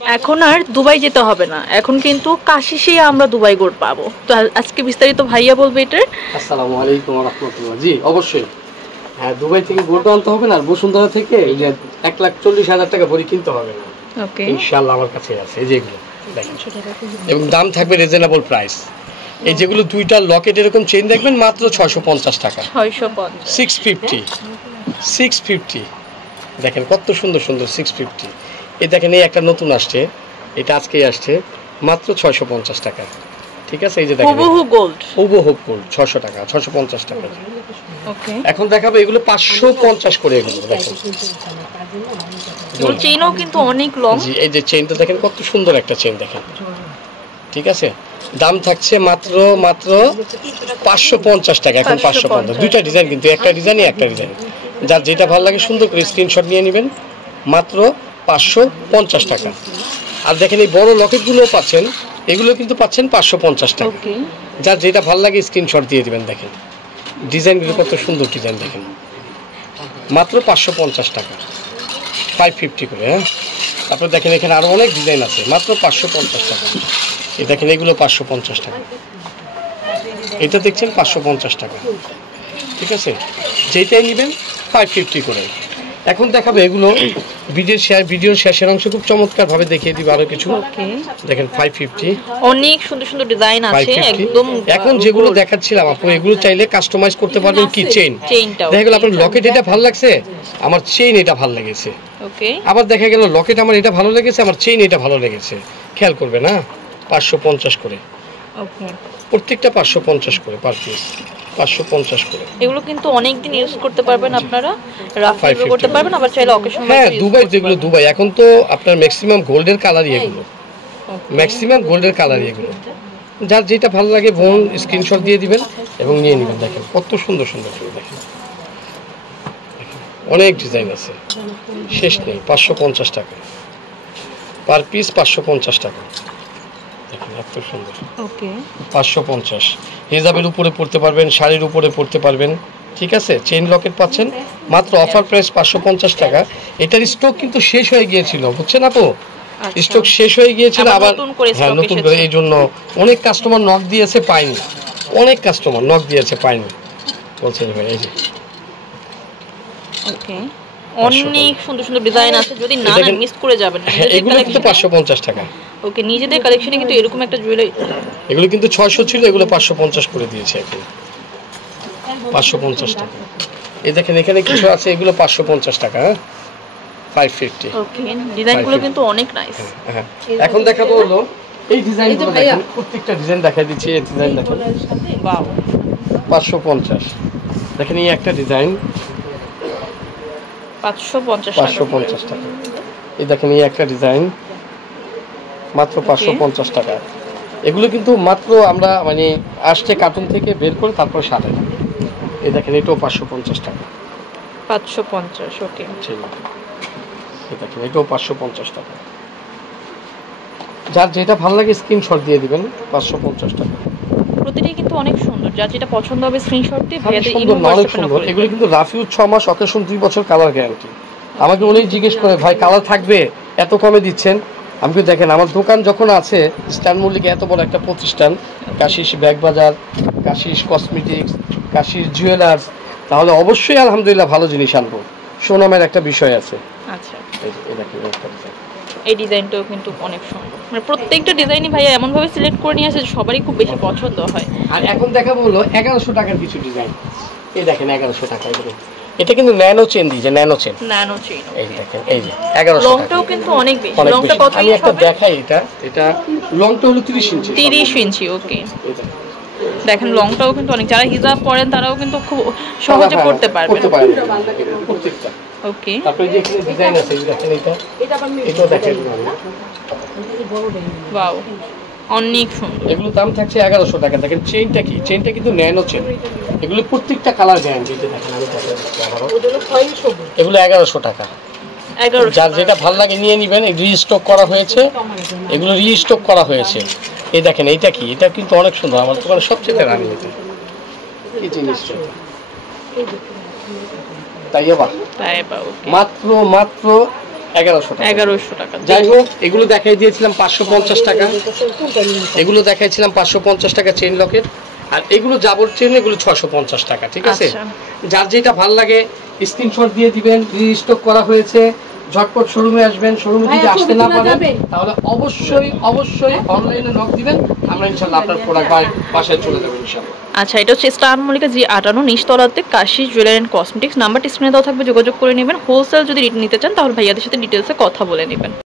এখন আর দুবাই যেতে হবে না, এখন কিন্তু কাশিসেই আমরা দুবাই গোল্ড পাবো। তো আজকে বিস্তারিত ভাইয়া বলবে এটার। আসসালামু আলাইকুম ওয়া রাহমাতুল্লাহ। জি অবশ্যই, হ্যাঁ, দুবাই থেকে গোল্ড আনতে হবে না, আর বসুন্ধরা থেকে এই যে 1,40,000 টাকা ভরি কিনতে হবে না। ওকে, ইনশাআল্লাহ আমার কাছে আছে এই যেগুলো দেখেন, এবং দাম থাকবে রিজনেবল প্রাইস। এই যেগুলো দুইটা লকেট এরকম চেইন দেখবেন মাত্র 650 টাকা। 650 650 দেখেন কত সুন্দর সুন্দর 650। এই দেখেন এই একটা নতুন আসছে, এটা আজকেই আসছে, মাত্র 650 টাকা। ঠিক আছে, এই যে দেখেন হুবহু গোল্ড 600 টাকা, 650 টাকা। ওকে, এখন দেখাবো এগুলো 550 করে। এগুলো দেখেন, এগুলো চেইনও কিন্তু অনেক লং। জি, এই যে চেইনটা দেখেন কত সুন্দর একটা চেইন দেখেন। ঠিক আছে, দাম থাকছে মাত্র 550 টাকা। এখন 550, দুইটা ডিজাইন, কিন্তু একটা ডিজাইনই একটা ডিজাইন। যার যেটা ভালো লাগে সুন্দর করে স্ক্রিনশট নিয়ে নেবেন, মাত্র 550 টাকা। আর দেখেন এই বড় লকেটগুলো পাচ্ছেন, এগুলো কিন্তু পাচ্ছেন 550 টাকা। যার যেটা ভালো লাগে স্ক্রিনশট দিয়ে দিবেন। দেখেন ডিজাইনগুলো কত সুন্দর ডিজাইন দেখেন, মাত্র 550 টাকা, 550 করে। হ্যাঁ, তারপর দেখেন এখানে আরও অনেক ডিজাইন আছে, মাত্র 550 টাকা। এই দেখেন এগুলো 550 টাকা, এটা দেখছেন 550 টাকা। ঠিক আছে, যেটাই নেবেন 550 করে। এখন দেখাবে এগুলো ভিডিওর শেষের অংশ খুব চমৎকার ভাবে দেখিয়ে দিবে আরো কিছু। দেখেন 550, অনেক সুন্দর সুন্দর ডিজাইন আছে একদম। এখন যেগুলো দেখাচ্ছিলাম আপু, এগুলো চাইলে কাস্টমাইজ করতে পারবেন। কি চেইনটাও দেখা গেল আপনার লকেট এটা ভালো লাগছে, আমার চেইন এটা ভালো লেগেছে। ওকে, আবার দেখা গেল লকেট আমার এটা ভালো লেগেছে, আমার চেইন এটা ভালো লেগেছে। খেয়াল করবে না, 550 করে। ওকে, প্রত্যেকটা 550 করে পার পিস, 550 করে। এগুলো কিন্তু অনেক দিন ইউজ করতে পারবেন আপনারা, রাফ ইউজ করতে পারবেন, আবার চাইলে অকেশন। হ্যাঁ, দুবাই যেগুলো দুবাই এখন তো আপনার ম্যাক্সিমাম গোল্ডের কালারই এগুলো, ম্যাক্সিমাম গোল্ডের কালারই এগুলো। যার যেটা ভালো লাগে বোন স্ক্রিনশট দিয়ে দিবেন এবং নিয়ে নেবেন। দেখেন কত সুন্দর সুন্দর করে, দেখেন অনেক ডিজাইন আছে, শেষ নেই। 550 টাকা পার পিস, 550 টাকা। দেখেন এত সুন্দর। ওকে, 550। হিজাবের উপরে পড়তে পারবেন, শাড়ির উপরে পড়তে পারবেন। ঠিক আছে, চেইন লকেট পাচ্ছেন মাত্র অফার প্রাইস 550 টাকা। এটার স্টক কিন্তু শেষ হয়ে গিয়েছিল, বুঝছেন আপু, স্টক শেষ হয়ে গিয়েছিল। আবার হ্যাঁ, নতুন করে, এই জন্য অনেক কাস্টমার নক দিয়েছে পাইনি, অনেক কাস্টমার নক দিয়েছে পাইনি বলছে ভাই। এই যে ওকে, অনেক সুন্দর সুন্দর ডিজাইন আছে, যদি না মিস করে যাবেন। এগুলো কিন্তু 550 টাকা। ওকে, নিজেদের কালেকশনে কিন্তু এরকম একটা জুয়েলারি, এগুলো কিন্তু 600 ছিল, এগুলো 550 করে দিয়েছে এখন, 550 টাকা। এই দেখেন এখানে কিছু আছে, এগুলো 550 টাকা। 550। ওকে, ডিজাইনগুলো কিন্তু অনেক নাইস। হ্যাঁ, এখন দেখাবো হলো এই ডিজাইনগুলো। দেখেন প্রত্যেকটা ডিজাইন দেখাই দিচ্ছি। এই ডিজাইন দেখেন, ওয়াও, 550। দেখেন এই একটা ডিজাইন 550 টাকা। এই দেখেন এই একটা ডিজাইন মাত্র 550 টাকা। এগুলো কিন্তু মাত্র আমরা মানে আসছে কার্টুন থেকে বের করে তারপর সাজাই। এই দেখেন এটাও 550 টাকা, 550। ওকে, এই দেখেন এটাও 550 টাকা। যার যেটা ভালো লাগে স্ক্রিনশট দিয়ে দিবেন, 550 টাকা। প্রতিটাই কিন্তু অনেক সুন্দর, যার যেটা পছন্দ হবে স্ক্রিনশট দিয়ে ভাইয়াদের সুন্দর, অনেক সুন্দর। এগুলো কিন্তু রাফিউজ 6 মাস, অকেশন 2 বছর কালার গ্যারান্টি। আমাকে অনেক জিজ্ঞেস করে ভাই কালার থাকবে, এত কমে দিচ্ছেন। আমি তো দেখেন আমার দোকান যখন আছে স্ট্যান্ড মল্লিকে, এত বড় একটা প্রতিষ্ঠান, কাশিস ব্যাগ বাজার, কাশিস কসমেটিক্স, কাশিস জুয়েলার্স, তাহলে অবশ্যই আলহামদুলিল্লাহ ভালো জিনিস আনবো। সুনামের একটা বিষয় আছে। আচ্ছা, এই দেখেন একটা ডিজাইন, এই ডিজাইনটাও কিন্তু অনেক সুন্দর। মানে প্রত্যেকটা ডিজাইনই ভাইয়া এমন ভাবে সিলেক্ট করে নিয়ে আসে সবারই খুব বেশি পছন্দ হয়। আর এখন দেখাবো হলো 1100 টাকার কিছু ডিজাইন। এই দেখেন 1100 টাকা। এটা কিন্তু ন্যানো চেন দিয়েছে, ন্যানো চেন। এই দেখেন, এই যে 1100 টাকা। লংটাও কিন্তু অনেক বেশি। লংটা কত? আমি একটা দেখাই, এটা লংটা হলো 30 ইঞ্চি। 30 ইঞ্চি। ওকে, দেখেন লংটাও কিন্তু অনেক, যারা হিজাব পরেন তারাও কিন্তু খুব সহজে পড়তে পারবে। প্রত্যেকটা। ওকে, তারপরে যে এখানে ডিজাইন আছে, এই দেখেন এটাও দেখেন। ওয়াও, অনেক সুন্দর। এগুলো দাম থাকছে 1100 টাকা। দেখেন চেইনটা কি, চেইনটা কিন্তু ন্যানো চেন। এগুলো প্রত্যেকটা কালার গ্যারান্টি। দেখেন আমি এগুলো 1100 টাকা। যার যেটা ভালো লাগে নিয়ে নেবেন। রিস্টক করা হয়েছে, এগুলো রিস্টক করা হয়েছে। এই দেখেন এইটা কি, এটা কিন্তু অনেক সুন্দর, আমার দোকানে সবচেয়ে রানি। এটা এই জিনিসটা তাই মাত্র 1100 টাকা। যাই হোক, এগুলো দেখাই দিয়েছিলাম 550 টাকা, এগুলো দেখাইছিলাম 550 টাকা চেইন লকেট, আর এগুলো জাবর চেইন, এগুলো 650 টাকা। ঠিক আছে, যার যেটা ভালো লাগে স্ক্রিনশট দিয়ে দিবেন। রিস্টক করা হয়েছে, ঝটপট শোরুমে আসবেন। শোরুমে যদি আসতে না পারেন তাহলে অবশ্যই অবশ্যই অনলাইনে নক দিবেন, আমরা ইনশাআল্লাহ আপনার প্রোডাক্ট বাসায় চলে যাবো ইনশাআল্লাহ। আচ্ছা, এটা হচ্ছে স্টার মল্লিকা G58 নিচতলাতে কাশি জুয়েলারি অ্যান্ড কসমেটিক্স। নাম্বারটি স্ক্রিনে দেওয়া থাকবে, যোগাযোগ করে নেবেন। হোলসেল যদি নিতে চান তাহলে ভাইয়াদের সাথে ডিটেলসে কথা বলে নেবেন।